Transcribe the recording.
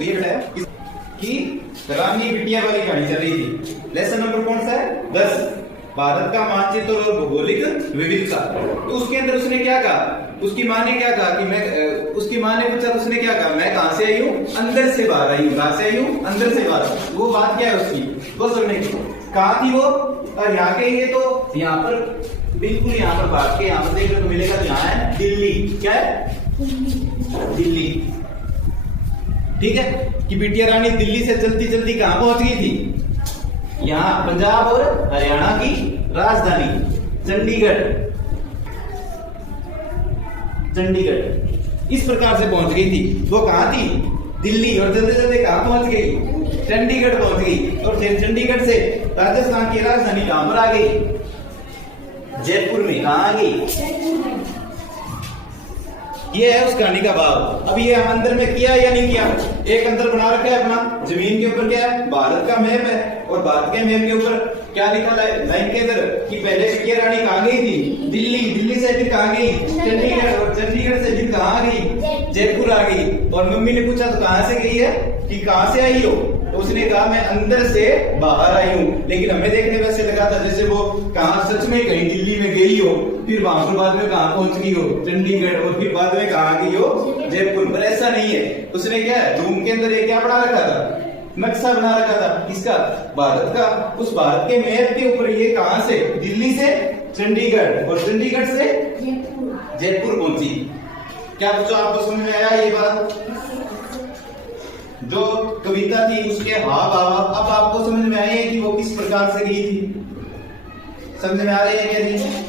ये है कि रानी बिटिया वाली कहानी चल रही थी। लेसन नंबर कौन सा है? 10, भारत का मानचित्र और भौगोलिक विविधता। तो उसके अंदर उसने क्या कहा? उसकी माँ ने क्या कहा कि मैं उसकी माँ ने पूछा, उसने क्या कहा? मैं कहां से आई हूँ? अंदर से बाहर आई हूँ। कहां से आई हूँ? अंदर से बाहर। वो बात क्या है उसकी? वो सुनने की। कहा थी वो? और यहाँ के ये तो यहाँ पर बिल्कुल यहाँ पर भाग के यहाँ पर देखने को मिलेगा। यहाँ है दिल्ली। क्या है? दिल्ली। ठीक है कि बिटिया रानी दिल्ली से चलती चलती कहां पहुंच गई थी? यहाँ पंजाब और हरियाणा की राजधानी चंडीगढ़। चंडीगढ़ इस प्रकार से पहुंच गई थी। वो कहां थी? दिल्ली। और जल्दी जल्दी कहां पहुंच गई? चंडीगढ़ पहुंच गई। और फिर चंडीगढ़ से राजस्थान की राजधानी कहां पर आ गई? जयपुर में। कहां आ गई? ये है उस कहानी का भाव। अब ये हम अंदर में किया या नहीं किया? एक अंदर बना रखा है अपना। जमीन के ऊपर क्या है? भारत का मैप है। और भारत के मैप के ऊपर क्या लिखा है लाइन के अंदर कि पहले बिटिया रानी कहां गई थी? दिल्ली। दिल्ली से फिर कहां गई? चंडीगढ़। और चंडीगढ़ से फिर कहां आ गई? जयपुर आ गई। और मम्मी ने पूछा तो कहां से गई है कि कहां से आई हो? तो उसने कहा मैं अंदर से बाहर आई हूँ। लेकिन हमें देखने में ऐसे लगा था जैसे वो कहां सच में कहीं दिल्ली में गई हो, फिर वहां पर बाद में कहां पहुंच गई हो? चंडीगढ़। और फिर बाद में कहां गई हो? जयपुर। पर ऐसा नहीं है। उसने क्या है जूम के अंदर एक क्या बना रखा था? नक्शा बना रखा था। किसका? भारत का। उस भारत के मैप के ऊपर ये कहां से? दिल्ली से चंडीगढ़ और चंडीगढ़ से जयपुर पहुंची। क्या बच्चों आपको समझ में आया ये बात? जो कविता थी उसके हाव भाव अब आपको समझ में आए कि वो किस प्रकार से गई थी? समझ में आ रही है क्या?